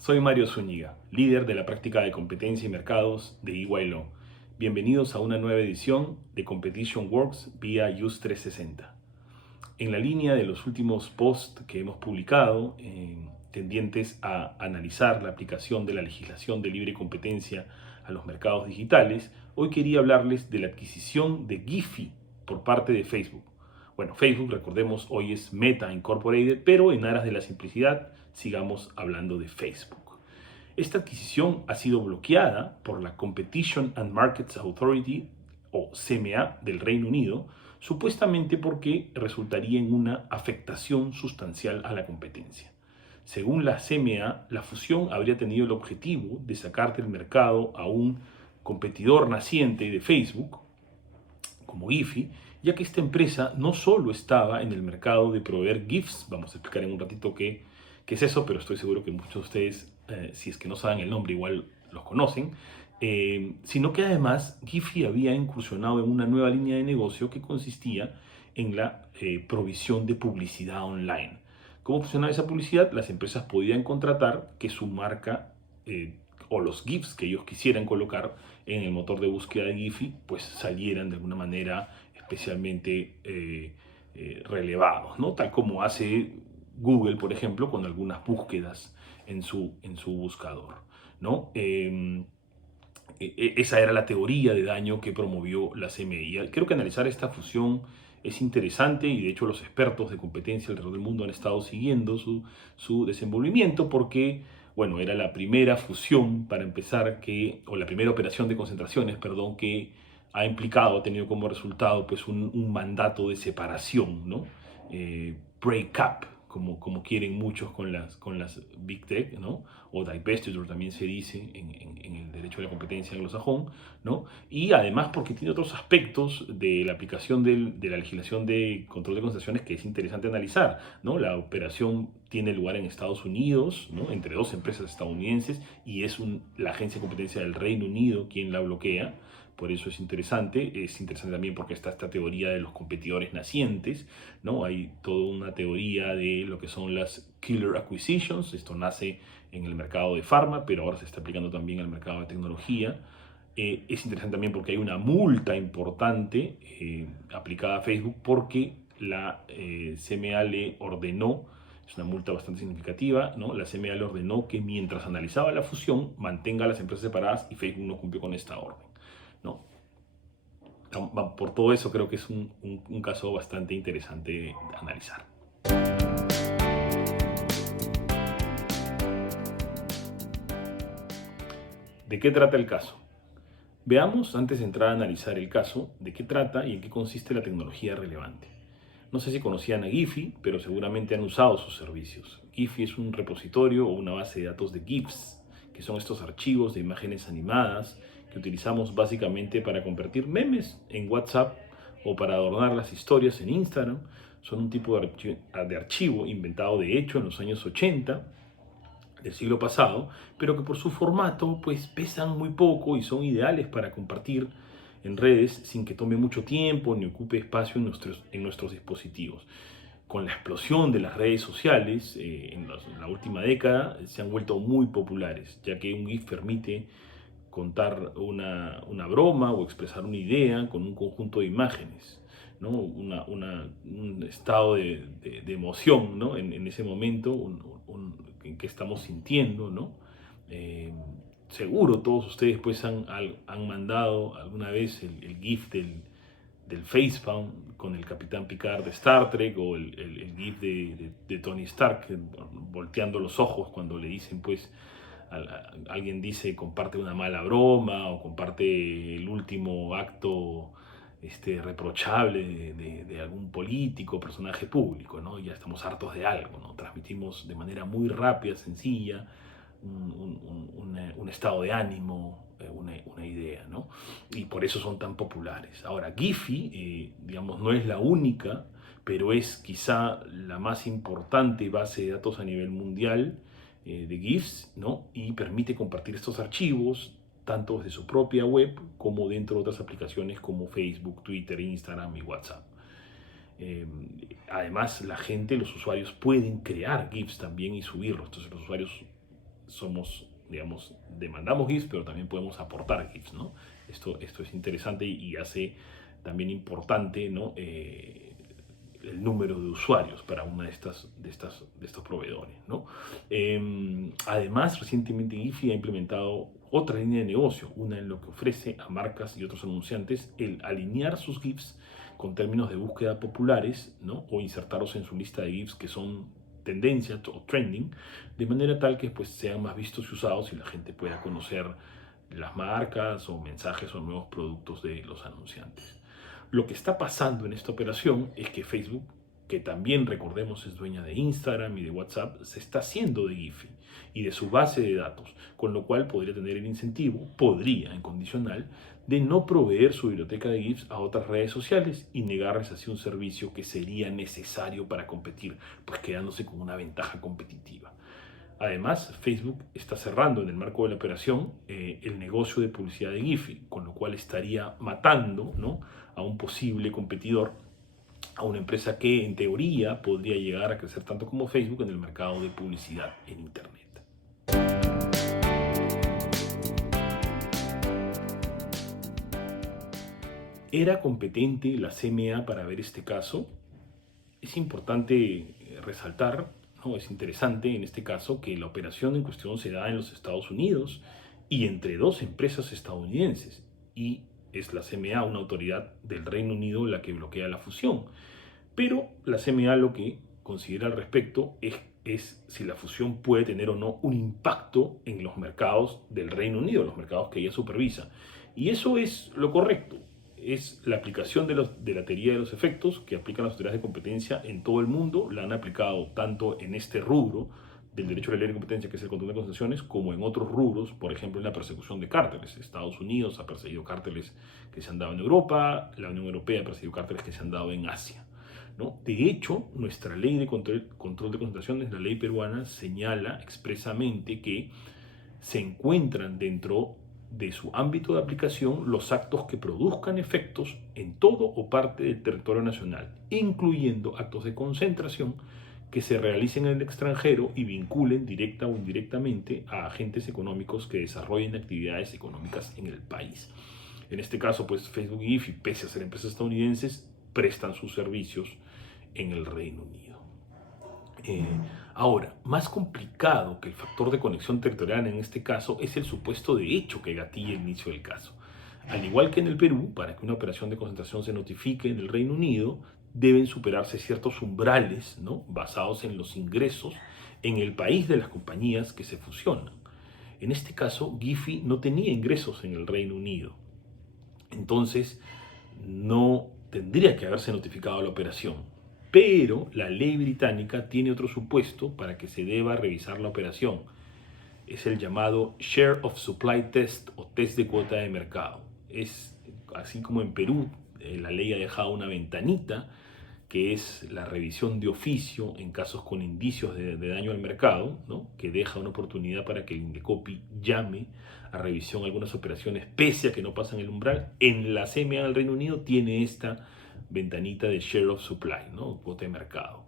Soy Mario Zúñiga, líder de la práctica de competencia y mercados de EY Law. Bienvenidos a una nueva edición de Competition Works vía Use 360. En la línea de los últimos posts que hemos publicado, tendientes a analizar la aplicación de la legislación de libre competencia a los mercados digitales, hoy quería hablarles de la adquisición de Giphy por parte de Facebook. Bueno, Facebook, recordemos, hoy es Meta Incorporated, pero en aras de la simplicidad, sigamos hablando de Facebook. Esta adquisición ha sido bloqueada por la Competition and Markets Authority, o CMA, del Reino Unido, supuestamente porque resultaría en una afectación sustancial a la competencia. Según la CMA, la fusión habría tenido el objetivo de sacar del mercado a un competidor naciente de Facebook, como Giphy, ya que esta empresa no solo estaba en el mercado de proveer GIFs, vamos a explicar en un ratito qué es eso, pero estoy seguro que muchos de ustedes, si es que no saben el nombre, igual los conocen, sino que además Giphy había incursionado en una nueva línea de negocio que consistía en la provisión de publicidad online. ¿Cómo funcionaba esa publicidad? Las empresas podían contratar que su marca o los GIFs que ellos quisieran colocar en el motor de búsqueda de Giphy, pues salieran de alguna manera especialmente relevados, ¿no? Tal como hace Google, por ejemplo, con algunas búsquedas en su buscador, ¿no? Esa era la teoría de daño que promovió la CMI. Creo que analizar esta fusión es interesante y de hecho los expertos de competencia alrededor del mundo han estado siguiendo su desenvolvimiento porque, bueno, era la primera fusión para empezar o la primera operación de concentraciones, perdón, que ha implicado, ha tenido como resultado pues un mandato de separación, ¿no? Break up, como quieren muchos con las Big Tech, ¿no? O divestiture también se dice en el derecho de la competencia anglosajón, ¿no? Y además porque tiene otros aspectos de la aplicación de la legislación de control de concesiones que es interesante analizar, ¿no? La operación tiene lugar en Estados Unidos, ¿no? Entre dos empresas estadounidenses y es la agencia de competencia del Reino Unido quien la bloquea. Por eso es interesante también porque está esta teoría de los competidores nacientes, ¿no? Hay toda una teoría de lo que son las killer acquisitions, esto nace en el mercado de farma, pero ahora se está aplicando también al mercado de tecnología. Es interesante también porque hay una multa importante aplicada a Facebook porque la CMA le ordenó, es una multa bastante significativa, ¿no? La CMA le ordenó que mientras analizaba la fusión mantenga a las empresas separadas y Facebook no cumplió con esta orden, ¿no? Por todo eso creo que es un caso bastante interesante de analizar. ¿De qué trata el caso? Veamos, antes de entrar a analizar el caso, de qué trata y en qué consiste la tecnología relevante. No sé si conocían a Giphy, pero seguramente han usado sus servicios. Giphy es un repositorio o una base de datos de GIFs, que son estos archivos de imágenes animadas que utilizamos básicamente para convertir memes en WhatsApp o para adornar las historias en Instagram. Son un tipo de archivo inventado de hecho en los años 80 del siglo pasado, pero que por su formato pues pesan muy poco y son ideales para compartir en redes sin que tome mucho tiempo ni ocupe espacio en nuestros dispositivos. Con la explosión de las redes sociales en la última década se han vuelto muy populares, ya que un GIF permite contar una broma o expresar una idea con un conjunto de imágenes, ¿no? Un estado de emoción, ¿no? En ese momento en que estamos sintiendo, ¿no? Eh, Seguro todos ustedes pues han mandado alguna vez el GIF del facepalm con el Capitán Picard de Star Trek o el GIF de Tony Stark volteando los ojos cuando le dicen pues alguien dice comparte una mala broma o comparte el último acto reprochable de algún político, personaje público, ¿no? Ya estamos hartos de algo, ¿no? Transmitimos de manera muy rápida, sencilla, un estado de ánimo, una idea, ¿no? Y por eso son tan populares. Ahora, Giphy, digamos, no es la única, pero es quizá la más importante base de datos a nivel mundial de GIFs, ¿no? Y permite compartir estos archivos tanto desde su propia web como dentro de otras aplicaciones como Facebook, Twitter, Instagram y WhatsApp. Eh, Además, los usuarios pueden crear GIFs también y subirlos. Entonces, los usuarios somos, digamos, demandamos GIFs, pero también podemos aportar GIFs, ¿no? Esto es interesante y hace también importante, ¿no? El número de usuarios para una de estos proveedores, ¿no? Además, recientemente Giphy ha implementado otra línea de negocio, una en lo que ofrece a marcas y otros anunciantes el alinear sus GIFs con términos de búsqueda populares, ¿no? O insertarlos en su lista de GIFs que son tendencia o trending, de manera tal que pues, sean más vistos y usados y la gente pueda conocer las marcas o mensajes o nuevos productos de los anunciantes. Lo que está pasando en esta operación es que Facebook, que también recordemos es dueña de Instagram y de WhatsApp, se está haciendo de Giphy y de su base de datos, con lo cual podría tener el incentivo, podría en condicional, de no proveer su biblioteca de GIFs a otras redes sociales y negarles así un servicio que sería necesario para competir, pues quedándose con una ventaja competitiva. Además, Facebook está cerrando en el marco de la operación el negocio de publicidad de Giphy, con lo cual estaría matando, ¿no?, a un posible competidor, a una empresa que en teoría podría llegar a crecer tanto como Facebook en el mercado de publicidad en Internet. ¿Era competente la CMA para ver este caso? Es importante resaltar, ¿no? Es interesante en este caso que la operación en cuestión se da en los Estados Unidos y entre dos empresas estadounidenses, y es la CMA, una autoridad del Reino Unido, la que bloquea la fusión. Pero la CMA lo que considera al respecto es si la fusión puede tener o no un impacto en los mercados del Reino Unido, los mercados que ella supervisa. Y eso es lo correcto. Es la aplicación de la teoría de los efectos que aplican las autoridades de competencia en todo el mundo. La han aplicado tanto en este rubro del derecho a la ley de competencia, que es el control de concesiones, como en otros rubros, por ejemplo, en la persecución de cárteles. Estados Unidos ha perseguido cárteles que se han dado en Europa, la Unión Europea ha perseguido cárteles que se han dado en Asia, ¿no? De hecho, nuestra ley de control de concentraciones, la ley peruana, señala expresamente que se encuentran dentro de su ámbito de aplicación los actos que produzcan efectos en todo o parte del territorio nacional, incluyendo actos de concentración que se realicen en el extranjero y vinculen directa o indirectamente a agentes económicos que desarrollen actividades económicas en el país. En este caso, pues Facebook y Giphy, pese a ser empresas estadounidenses, prestan sus servicios en el Reino Unido. Ahora, más complicado que el factor de conexión territorial en este caso es el supuesto de hecho que gatilla el inicio del caso. Al igual que en el Perú, para que una operación de concentración se notifique en el Reino Unido, deben superarse ciertos umbrales, ¿no?, basados en los ingresos en el país de las compañías que se fusionan. En este caso, Giphy no tenía ingresos en el Reino Unido. Entonces, no tendría que haberse notificado la operación. Pero la ley británica tiene otro supuesto para que se deba revisar la operación. Es el llamado Share of Supply Test o test de cuota de mercado. Es así como en Perú la ley ha dejado una ventanita que es la revisión de oficio en casos con indicios de daño al mercado, ¿no?, que deja una oportunidad para que el Indecopi llame a revisión algunas operaciones pese a que no pasan el umbral. En la CMA del Reino Unido tiene esta ventanita de Share of Supply, ¿no?, cuota de mercado.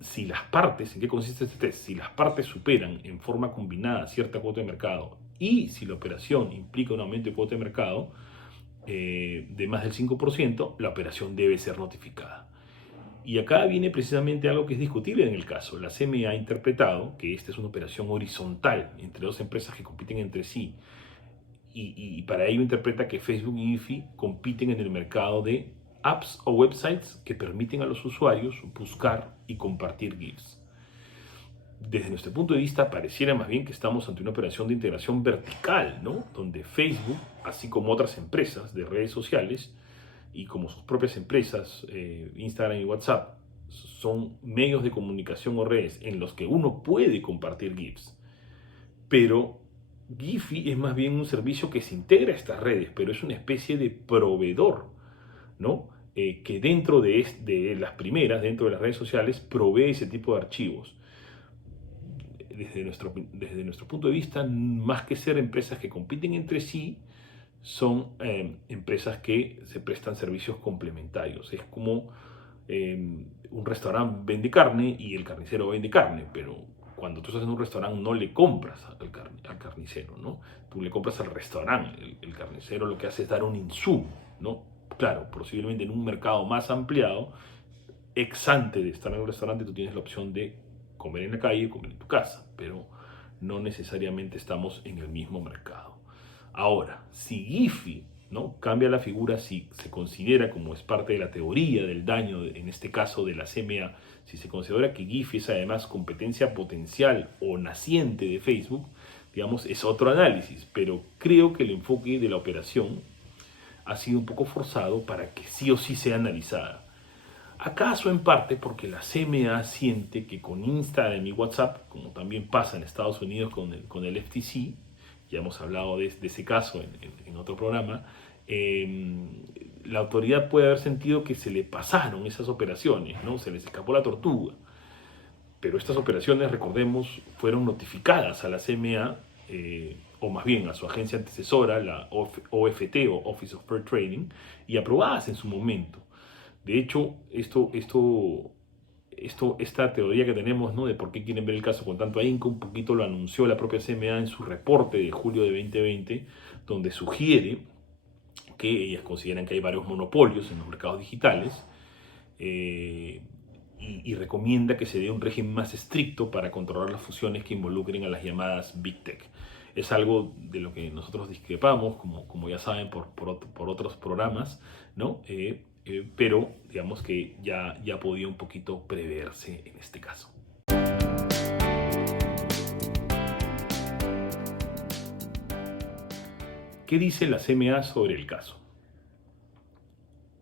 Si las partes, ¿en qué consiste este test? Si las partes superan en forma combinada cierta cuota de mercado y si la operación implica un aumento de cuota de mercado de más del 5%, la operación debe ser notificada. Y acá viene precisamente algo que es discutible en el caso. La CMA ha interpretado que esta es una operación horizontal entre dos empresas que compiten entre sí. Y para ello interpreta que Facebook y Giphy compiten en el mercado de apps o websites que permiten a los usuarios buscar y compartir GIFs. Desde nuestro punto de vista, pareciera más bien que estamos ante una operación de integración vertical, ¿no?, donde Facebook, así como otras empresas de redes sociales, y como sus propias empresas, Instagram y WhatsApp, son medios de comunicación o redes en los que uno puede compartir GIFs. Pero Giphy es más bien un servicio que se integra a estas redes, pero es una especie de proveedor, ¿no?, que dentro de las primeras, dentro de las redes sociales, provee ese tipo de archivos. Desde nuestro punto de vista, más que ser empresas que compiten entre sí, son empresas que se prestan servicios complementarios. Es como un restaurante vende carne y el carnicero vende carne, pero cuando tú estás en un restaurante no le compras al carnicero, ¿no? Tú le compras al restaurante. El carnicero lo que hace es dar un insumo, ¿no? Claro, posiblemente en un mercado más ampliado, ex ante de estar en un restaurante, tú tienes la opción de comer en la calle o comer en tu casa, pero no necesariamente estamos en el mismo mercado. Ahora, si Giphy, ¿no?, cambia la figura, si se considera, como es parte de la teoría del daño, en este caso de la CMA, si se considera que Giphy es además competencia potencial o naciente de Facebook, digamos, es otro análisis, pero creo que el enfoque de la operación ha sido un poco forzado para que sí o sí sea analizada. ¿Acaso en parte porque la CMA siente que con Instagram y WhatsApp, como también pasa en Estados Unidos con el FTC, ya hemos hablado de ese caso en otro programa, la autoridad puede haber sentido que se le pasaron esas operaciones, ¿no? Se les escapó la tortuga. Pero estas operaciones, recordemos, fueron notificadas a la CMA, o más bien a su agencia antecesora, la OFT o Office of Fair Trading, y aprobadas en su momento. De hecho, esta teoría que tenemos, ¿no?, de por qué quieren ver el caso con tanto ahínco, un poquito lo anunció la propia CMA en su reporte de julio de 2020, donde sugiere que ellas consideran que hay varios monopolios en los mercados digitales, y recomienda que se dé un régimen más estricto para controlar las fusiones que involucren a las llamadas Big Tech. Es algo de lo que nosotros discrepamos, como ya saben, por otros programas, ¿no? Pero digamos que ya podía un poquito preverse en este caso. ¿Qué dice la CMA sobre el caso?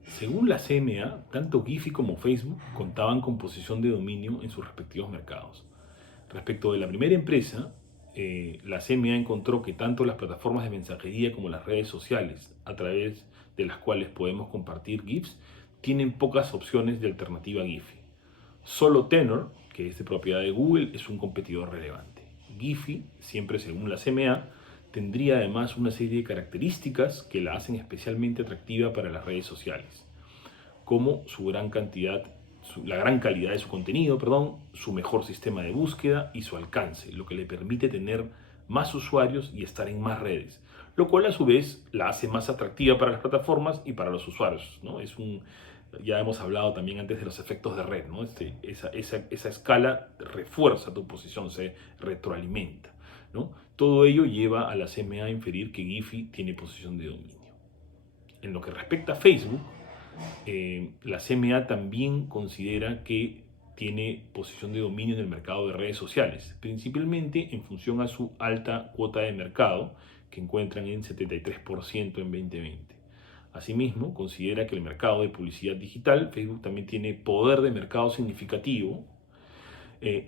Según la CMA, tanto Giphy como Facebook contaban con posesión de dominio en sus respectivos mercados. Respecto de la primera empresa, la CMA encontró que tanto las plataformas de mensajería como las redes sociales, a través de las cuales podemos compartir GIFs, tienen pocas opciones de alternativa a Giphy. Solo Tenor, que es de propiedad de Google, es un competidor relevante. Giphy, siempre según la CMA, tendría además una serie de características que la hacen especialmente atractiva para las redes sociales, como la gran calidad de su contenido, su mejor sistema de búsqueda y su alcance, lo que le permite tener más usuarios y estar en más redes, lo cual a su vez la hace más atractiva para las plataformas y para los usuarios, ¿no? Ya hemos hablado también antes de los efectos de red, ¿no? Esa escala refuerza tu posición, se retroalimenta, ¿no? Todo ello lleva a la CMA a inferir que Giphy tiene posición de dominio. En lo que respecta a Facebook, la CMA también considera que tiene posición de dominio en el mercado de redes sociales, principalmente en función a su alta cuota de mercado, que encuentran en 73% en 2020. Asimismo, considera que el mercado de publicidad digital, Facebook también tiene poder de mercado significativo,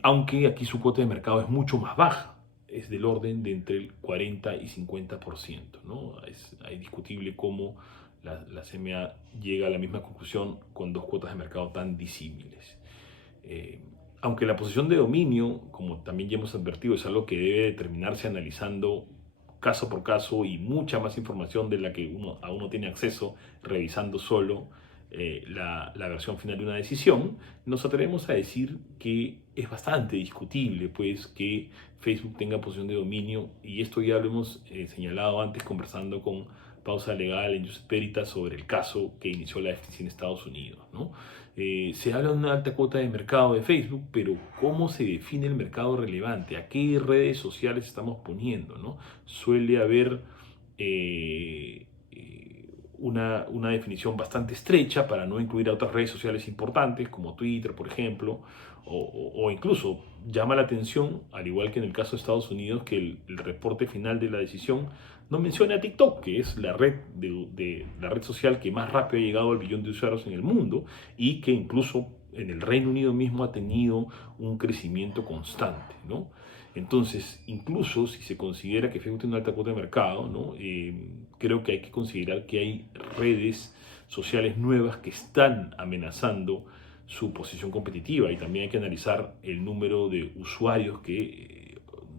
aunque aquí su cuota de mercado es mucho más baja, es del orden de entre el 40 y 50%, ¿no? Es discutible cómo la CMA llega a la misma conclusión con dos cuotas de mercado tan disímiles. Aunque la posición de dominio, como también ya hemos advertido, es algo que debe determinarse analizando caso por caso y mucha más información de la que uno tiene acceso revisando solo la versión final de una decisión, nos atrevemos a decir que es bastante discutible pues que Facebook tenga posición de dominio, y esto ya lo hemos señalado antes conversando con Pausa Legal en Joseph Peritas sobre el caso que inició la FTC en Estados Unidos, ¿no? Se habla de una alta cuota de mercado de Facebook, pero ¿cómo se define el mercado relevante? ¿A qué redes sociales estamos poniendo, ¿no? Suele haber una definición bastante estrecha para no incluir a otras redes sociales importantes como Twitter, por ejemplo, o incluso llama la atención, al igual que en el caso de Estados Unidos, que el reporte final de la decisión no menciona a TikTok, que es la red social que más rápido ha llegado al billón de usuarios en el mundo y que incluso en el Reino Unido mismo ha tenido un crecimiento constante, ¿no? Entonces, incluso si se considera que Facebook tiene una alta cuota de mercado, ¿no? Creo que hay que considerar que hay redes sociales nuevas que están amenazando su posición competitiva, y también hay que analizar el número de usuarios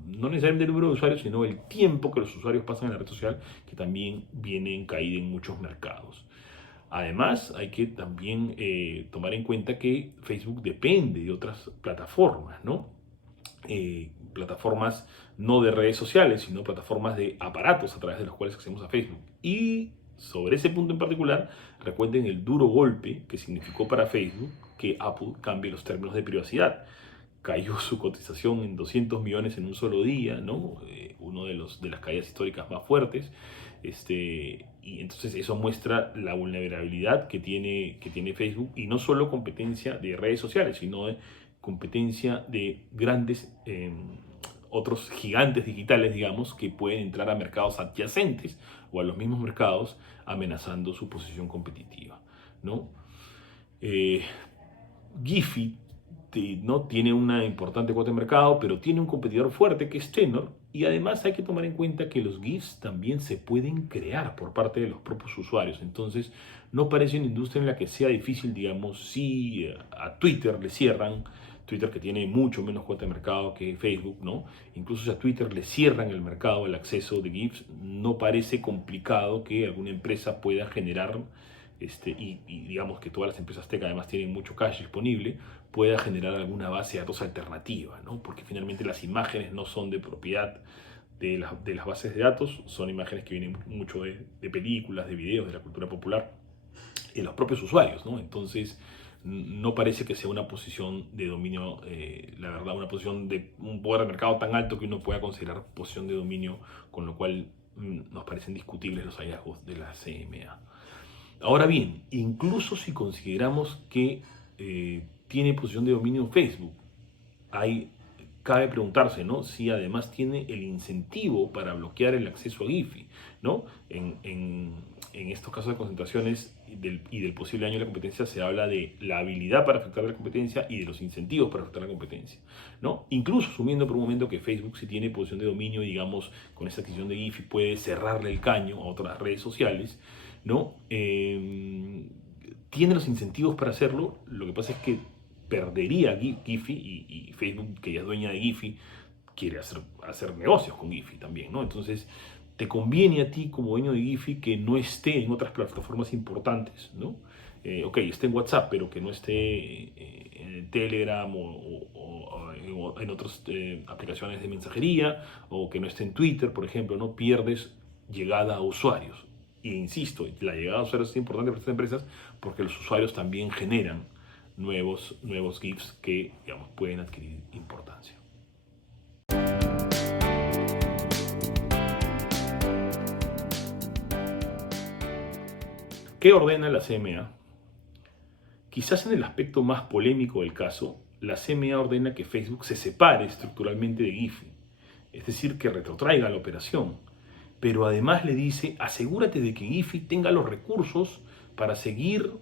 no necesariamente el número de usuarios, sino el tiempo que los usuarios pasan en la red social, que también viene en caída en muchos mercados. Además, hay que también tomar en cuenta que Facebook depende de otras plataformas, ¿no? plataformas no de redes sociales, sino plataformas de aparatos a través de los cuales accedemos a Facebook. Y sobre ese punto en particular, recuerden el duro golpe que significó para Facebook que Apple cambie los términos de privacidad. Cayó su cotización en 200 millones en un solo día, ¿no? Uno de las caídas históricas más fuertes. Y entonces eso muestra la vulnerabilidad que tiene Facebook, y no solo competencia de redes sociales, sino de competencia de grandes otros gigantes digitales, digamos, que pueden entrar a mercados adyacentes o a los mismos mercados, amenazando su posición competitiva, ¿no? Giphy ¿no? Tiene una importante cuota de mercado, pero tiene un competidor fuerte que es Tenor, y además hay que tomar en cuenta que los GIFs también se pueden crear por parte de los propios usuarios. Entonces no parece una industria en la que sea difícil, digamos, si a Twitter le cierran, Twitter que tiene mucho menos cuota de mercado que Facebook, ¿no? Incluso si a Twitter le cierran el mercado, el acceso de GIFs, no parece complicado que alguna empresa pueda generar y digamos que todas las empresas tech además tienen mucho cash disponible, pueda generar alguna base de datos alternativa, ¿no? Porque finalmente las imágenes no son de propiedad de las bases de datos, son imágenes que vienen mucho de películas, de videos, de la cultura popular, de los propios usuarios, ¿no? Entonces, no parece que sea una posición de dominio, la verdad, una posición de un poder de mercado tan alto que uno pueda considerar posición de dominio, con lo cual nos parecen discutibles los hallazgos de la CMA. Ahora bien, incluso si consideramos que tiene posición de dominio en Facebook, cabe preguntarse, ¿no? Si además tiene el incentivo para bloquear el acceso a Giphy, ¿no? En estos casos de concentraciones y del posible daño de la competencia se habla de la habilidad para afectar la competencia y de los incentivos para afectar la competencia, ¿no? Incluso asumiendo por un momento que Facebook, si tiene posición de dominio, digamos, con esta adquisición de Giphy puede cerrarle el caño a otras redes sociales, ¿no? Tiene los incentivos para hacerlo. Lo que pasa es que perdería Giphy, y Facebook, que ya es dueña de Giphy, quiere hacer negocios con Giphy también, ¿no? Entonces, te conviene a ti como dueño de Giphy que no esté en otras plataformas importantes, ¿no? Ok, esté en WhatsApp, pero que no esté en Telegram o en otras aplicaciones de mensajería, o que no esté en Twitter, por ejemplo, ¿no? Pierdes llegada a usuarios. E insisto, la llegada a usuarios es importante para estas empresas porque los usuarios también generan nuevos GIFs que, digamos, pueden adquirir importancia. ¿Qué ordena la CMA? Quizás en el aspecto más polémico del caso, la CMA ordena que Facebook se separe estructuralmente de Giphy, es decir, que retrotraiga la operación. Pero además le dice, asegúrate de que Giphy tenga los recursos para seguir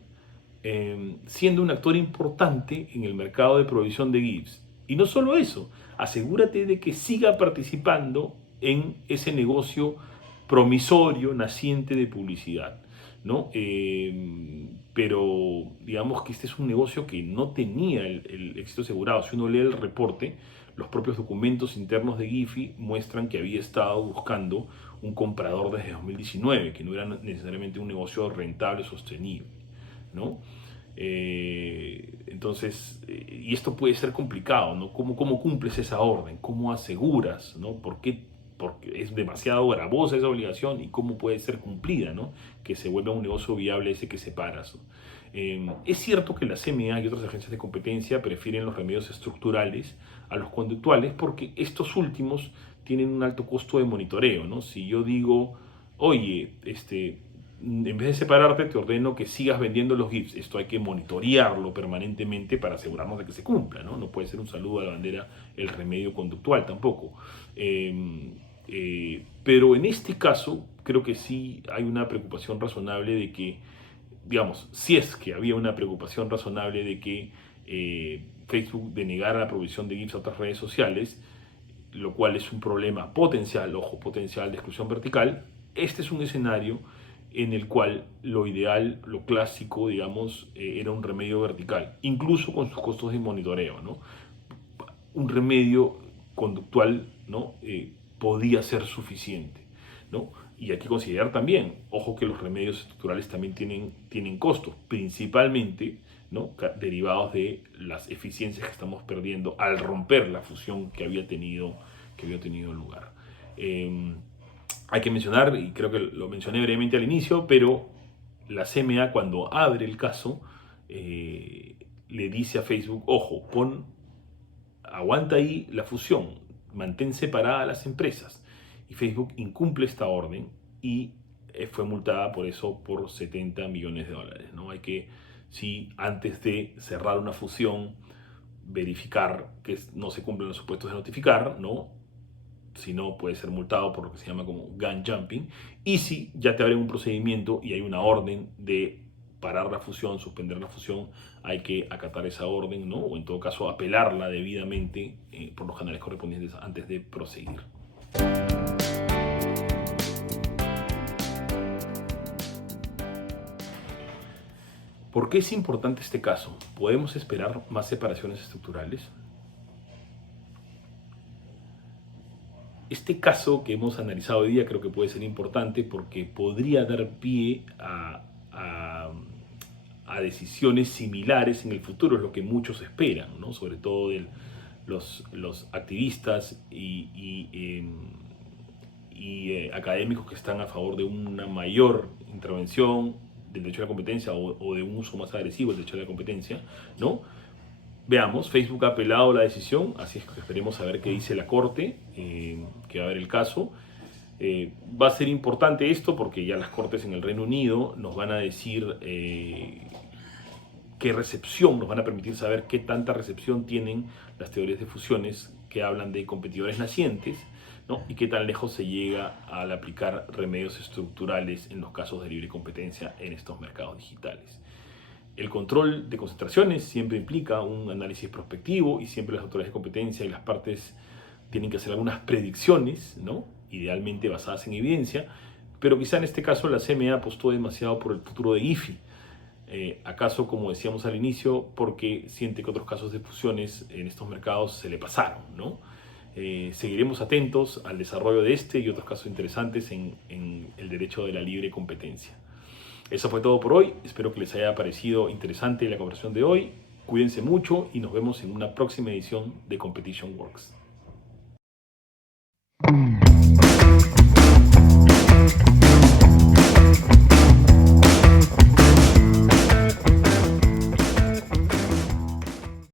siendo un actor importante en el mercado de provisión de GIFs. Y no solo eso, asegúrate de que siga participando en ese negocio promisorio, naciente de publicidad, ¿no? Pero digamos que este es un negocio que no tenía el éxito asegurado. Si uno lee el reporte, los propios documentos internos de Giphy muestran que había estado buscando un comprador desde 2019, que no era necesariamente un negocio rentable, sostenible, ¿no? Entonces, y esto puede ser complicado, ¿no? ¿Cómo cumples esa orden? ¿Cómo aseguras, ¿no? Porque es demasiado gravosa esa obligación, y cómo puede ser cumplida, ¿no? Que se vuelva un negocio viable ese que separas, ¿no? Es cierto que la CMA y otras agencias de competencia prefieren los remedios estructurales a los conductuales porque estos últimos tienen un alto costo de monitoreo, ¿no? Si yo digo, oye, en vez de separarte, te ordeno que sigas vendiendo los GIFs. Esto hay que monitorearlo permanentemente para asegurarnos de que se cumpla, ¿no? No puede ser un saludo a la bandera el remedio conductual tampoco. Pero en este caso, creo que sí hay una preocupación razonable de que, digamos, si es que había una preocupación razonable de que Facebook denegara la provisión de GIFs a otras redes sociales, lo cual es un problema potencial, ojo, potencial de exclusión vertical. Este es un escenario en el cual lo ideal, lo clásico, digamos, era un remedio vertical, incluso con sus costos de monitoreo, ¿no? Un remedio conductual, ¿no? Podía ser suficiente. ¿no? Y hay que considerar también, ojo que los remedios estructurales también tienen costos, principalmente, ¿no? Derivados de las eficiencias que estamos perdiendo al romper la fusión que había tenido lugar. Hay que mencionar, y creo que lo mencioné brevemente al inicio, pero la CMA cuando abre el caso le dice a Facebook, ojo, aguanta ahí la fusión, mantén separadas las empresas. Y Facebook incumple esta orden y fue multada por eso por 70 millones de dólares, ¿no? Hay que, si antes de cerrar una fusión, verificar que no se cumplen los supuestos de notificar, ¿no? Si no, puede ser multado por lo que se llama como gun jumping. Y si ya te abren un procedimiento y hay una orden de parar la fusión, suspender la fusión, hay que acatar esa orden, ¿no? O en todo caso apelarla debidamente por los canales correspondientes antes de proseguir. ¿Por qué es importante este caso? ¿Podemos esperar más separaciones estructurales? Este caso que hemos analizado hoy día creo que puede ser importante porque podría dar pie a decisiones similares en el futuro, es lo que muchos esperan, ¿no? Sobre todo de los activistas y académicos que están a favor de una mayor intervención del derecho a la competencia o de un uso más agresivo del derecho a la competencia, ¿no? Veamos, Facebook ha apelado la decisión, así es que esperemos a ver qué dice la Corte, que va a ver el caso. Va a ser importante esto porque ya las Cortes en el Reino Unido nos van a decir qué recepción, nos van a permitir saber qué tanta recepción tienen las teorías de fusiones que hablan de competidores nacientes, ¿no? Y qué tan lejos se llega al aplicar remedios estructurales en los casos de libre competencia en estos mercados digitales. El control de concentraciones siempre implica un análisis prospectivo y siempre las autoridades de competencia y las partes tienen que hacer algunas predicciones, ¿no? Idealmente basadas en evidencia, pero quizá en este caso la CMA apostó demasiado por el futuro de IFI. ¿Acaso, como decíamos al inicio, porque siente que otros casos de fusiones en estos mercados se le pasaron, ¿no? Seguiremos atentos al desarrollo de este y otros casos interesantes en el derecho de la libre competencia. Eso fue todo por hoy. Espero que les haya parecido interesante la conversación de hoy. Cuídense mucho y nos vemos en una próxima edición de Competition Works.